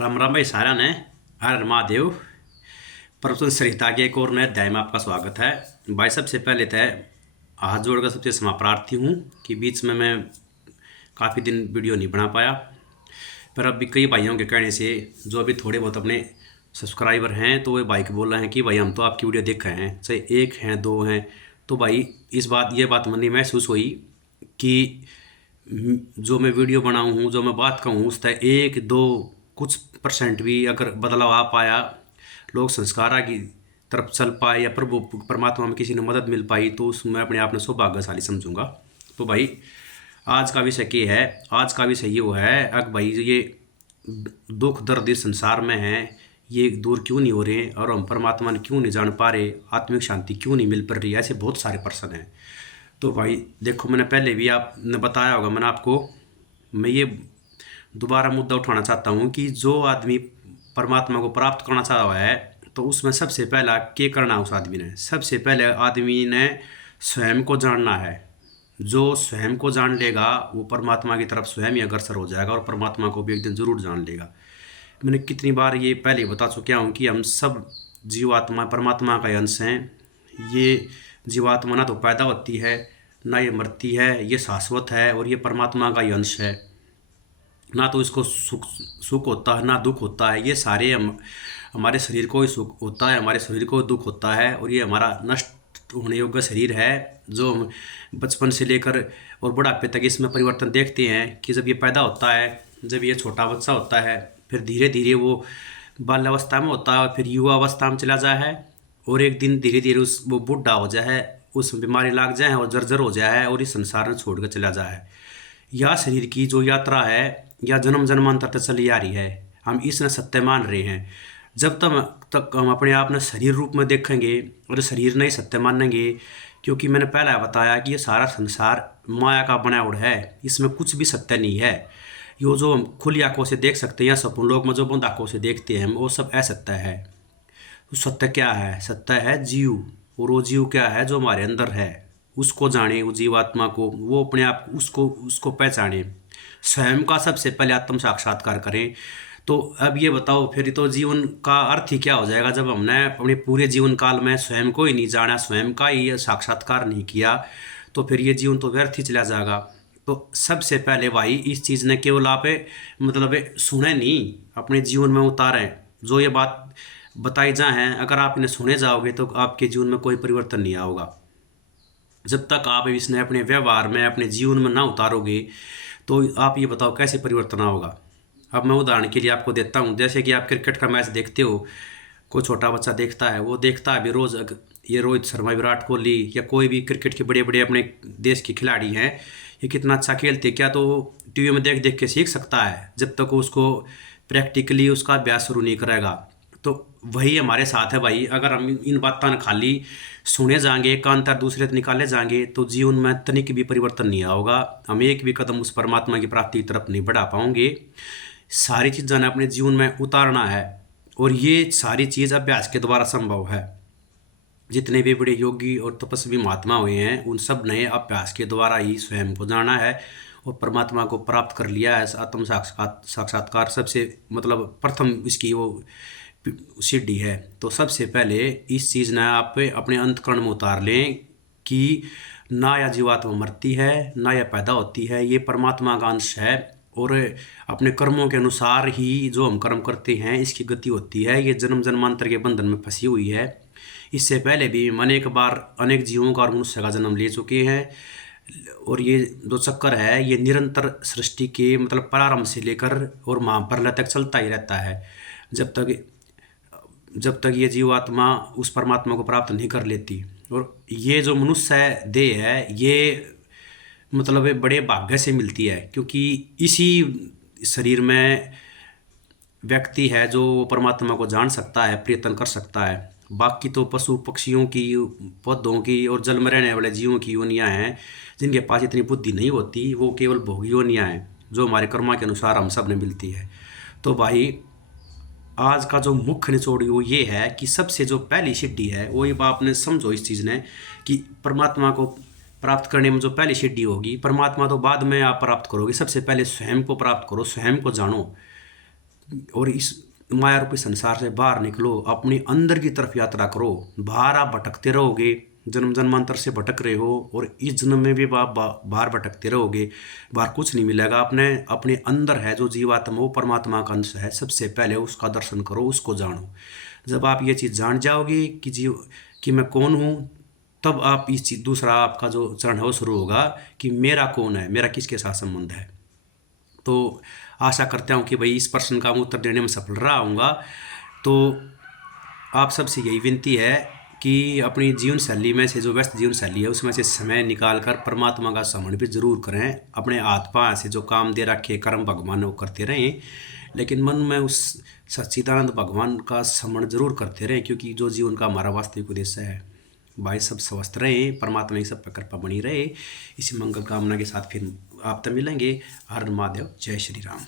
राम राम भाई सारा ने हर हर महादेव। प्रवचन संहिता के एक और नए अध्याय में आपका स्वागत है। भाई सबसे पहले तो हाथ जोड़कर सबसे क्षमा प्रार्थी हूँ कि बीच में मैं काफ़ी दिन वीडियो नहीं बना पाया, पर अब भी कई भाइयों के कहने से जो अभी थोड़े बहुत अपने सब्सक्राइबर हैं तो वे भाई को बोल रहे हैं कि भाई हम तो आपकी वीडियो देख रहे हैं, चाहे एक हैं दो हैं। तो भाई ये बात मन में महसूस हुई कि जो मैं वीडियो बनाऊँ हूँ, जो मैं बात कहूँ उसका एक दो कुछ परसेंट भी अगर बदलाव आ पाया, लोग संस्कारा की तरफ चल पाए या प्रभु परमात्मा में किसी ने मदद मिल पाई, तो उसमें अपने आप में सौभाग्यशाली समझूंगा। तो भाई आज का विषय क्या है? आज का विषय ये है, अगर भाई ये दुख दर्द इस संसार में है, ये दूर क्यों नहीं हो रहे और हम परमात्मा ने क्यों नहीं जान पा रहे, आत्मिक शांति क्यों नहीं मिल पा रही, ऐसे बहुत सारे प्रश्न हैं। तो भाई देखो, मैंने पहले भी आपने बताया होगा, मैंने आपको मैं ये दोबारा मुद्दा उठाना चाहता हूँ कि जो आदमी परमात्मा को प्राप्त करना चाह रहा है तो उसमें सबसे पहला क्या करना है? उस आदमी ने सबसे पहले आदमी ने स्वयं को जानना है। जो स्वयं को जान लेगा वो परमात्मा की तरफ स्वयं ही अग्रसर हो जाएगा और परमात्मा को भी एक दिन जरूर जान लेगा। मैंने कितनी बार ये पहले बता चुका हूँ कि हम सब जीवात्मा परमात्मा का अंश हैं। ये जीवात्मा ना तो पैदा होती है ना ये मरती है, ये शाश्वत है और ये परमात्मा का ही अंश है। ना तो इसको सुख होता है ना दुख होता है। ये सारे हमारे शरीर को ही सुख होता है, हमारे शरीर को दुख होता है, और ये हमारा नष्ट होने योग्य शरीर है जो हम बचपन से लेकर और बुढ़ापे तक इसमें परिवर्तन देखते हैं कि जब ये पैदा होता है, जब ये छोटा बच्चा होता है, फिर धीरे धीरे वो बाल्यावस्था में होता है, फिर युवा अवस्था में चला जाए है, और एक दिन धीरे धीरे वो बूढ़ा हो जाए, उस बीमारी लाग जाए और जर्जर हो जाए और इस संसार में छोड़ कर चला जाए। यह शरीर की जो यात्रा है या जन्म जन्मांतर तक चली आ रही है, हम इसने सत्य मान रहे हैं। जब तक हम अपने आप में शरीर रूप में देखेंगे और शरीर नहीं सत्य मानेंगे, क्योंकि मैंने पहले बताया कि ये सारा संसार माया का बनावट है, इसमें कुछ भी सत्य नहीं है। यो जो हम खुली आंखों से देख सकते हैं या सपन लोक में जो बंद आंखों से देखते हैं वो सब असत्य है। तो सत्य क्या है? सत्य है जीव, और वो जीव क्या है? जो हमारे अंदर है उसको जाने, वो जीवात्मा को, वो अपने आप उसको उसको पहचाने, स्वयं का सबसे पहले आत्म साक्षात्कार करें। तो अब ये बताओ, फिर तो जीवन का अर्थ ही क्या हो जाएगा जब हमने अपने पूरे जीवन काल में स्वयं को ही नहीं जाना, स्वयं का ही साक्षात्कार नहीं किया, तो फिर ये जीवन तो व्यर्थ ही चला जाएगा। तो सबसे पहले भाई इस चीज़ ने केवल आप मतलब सुने नहीं, अपने जीवन में उतारें। जो ये बात बताई जाए हैं, अगर आप इन्हें सुने जाओगे तो आपके जीवन में कोई परिवर्तन नहीं आएगा। जब तक आप इसने अपने व्यवहार में अपने जीवन में ना उतारोगे तो आप ये बताओ कैसे परिवर्तन होगा। अब मैं उदाहरण के लिए आपको देता हूँ, जैसे कि आप क्रिकेट का मैच देखते हो, कोई छोटा बच्चा देखता है, वो देखता है अभी रोज़ ये रोहित शर्मा, विराट कोहली या कोई भी क्रिकेट के बड़े बड़े अपने देश के खिलाड़ी हैं, ये कितना अच्छा खेलते, क्या तो टीवी में देख देख के सीख सकता है जब तक उसको प्रैक्टिकली उसका अभ्यास शुरू नहीं करेगा। तो वही हमारे साथ है भाई, अगर हम इन बातों खाली सुने जाएंगे, कांतर दूसरे निकाले जाएंगे, तो जीवन में तनिक भी परिवर्तन नहीं होगा। हम एक भी कदम उस परमात्मा की प्राप्ति की तरफ नहीं बढ़ा पाओगे। सारी चीज़ जाने अपने जीवन में उतारना है, और ये सारी चीज़ अभ्यास के द्वारा संभव है। जितने भी बड़े योगी और तपस्वी महात्मा हुए हैं उन सब ने अभ्यास के द्वारा ही स्वयं को जाना है और परमात्मा को प्राप्त कर लिया है। आत्म साक्षात्कार सबसे मतलब प्रथम इसकी वो सीढ़ी है। तो सबसे पहले इस चीज़ ने आप अपने अंतःकरण में उतार लें कि ना यह जीवात्मा मरती है ना यह पैदा होती है, ये परमात्मा का अंश है, और अपने कर्मों के अनुसार ही जो हम कर्म करते हैं इसकी गति होती है। ये जन्म जन्मांतर के बंधन में फंसी हुई है। इससे पहले भी हम अनेक बार अनेक जीवों का और मनुष्य का जन्म ले चुके हैं, और ये जो चक्कर है ये निरंतर सृष्टि के मतलब प्रारंभ से लेकर और महाप्रलय तक चलता ही रहता है, जब तक ये जीवात्मा उस परमात्मा को प्राप्त नहीं कर लेती। और ये जो मनुष्य देह है ये मतलब बड़े भाग्य से मिलती है, क्योंकि इसी शरीर में व्यक्ति है जो परमात्मा को जान सकता है, प्रयत्न कर सकता है। बाकी तो पशु पक्षियों की, पौधों की और जल में रहने वाले जीवों की योनियाँ हैं जिनके पास इतनी बुद्धि नहीं होती, वो केवल भोगी योनियाँ हैं जो हमारे कर्मा के अनुसार हम सब ने मिलती है। तो भाई आज का जो मुख्य निचोड़ वो ये है कि सबसे जो पहली सीढ़ी है वो ये आपने समझो इस चीज़ ने कि परमात्मा को प्राप्त करने में जो पहली सीढ़ी होगी, परमात्मा तो बाद में आप प्राप्त करोगे, सबसे पहले स्वयं को प्राप्त करो, स्वयं को जानो। और इस माया रूपी संसार से बाहर निकलो, अपने अंदर की तरफ यात्रा करो। बाहर आप भटकते रहोगे, जन्म जन्मांतर से भटक रहे हो, और इस जन्म में भी आप बाहर भटकते रहोगे, बाहर कुछ नहीं मिलेगा। आपने अपने अंदर है जो जीवात्मा, वो परमात्मा का अंश है, सबसे पहले उसका दर्शन करो, उसको जानो। जब आप ये चीज़ जान जाओगे कि मैं कौन हूँ, तब आप इस चीज़ दूसरा आपका जो चरण है वो शुरू होगा कि मेरा कौन है, मेरा किसके साथ संबंध है। तो आशा करता हूँ कि भाई इस प्रश्न का मैं उत्तर देने में सफल रहा हूँगा। तो आप सबसे यही विनती है कि अपनी जीवन शैली में से, जो व्यस्त जीवन शैली है, उसमें से समय निकाल कर परमात्मा का स्मरण भी जरूर करें। अपने हाथ पाँव से जो काम दे रखे कर्म भगवान वो करते रहें, लेकिन मन में उस सच्चिदानंद भगवान का स्मरण जरूर करते रहें, क्योंकि जो जीवन का हमारा वास्तविक उद्देश्य है। भाई सब स्वस्थ रहें, परमात्मा की सब पर कृपा बनी रहे। इसी मंगल कामना के साथ फिर आप तक मिलेंगे। हर महादेव, जय श्री राम।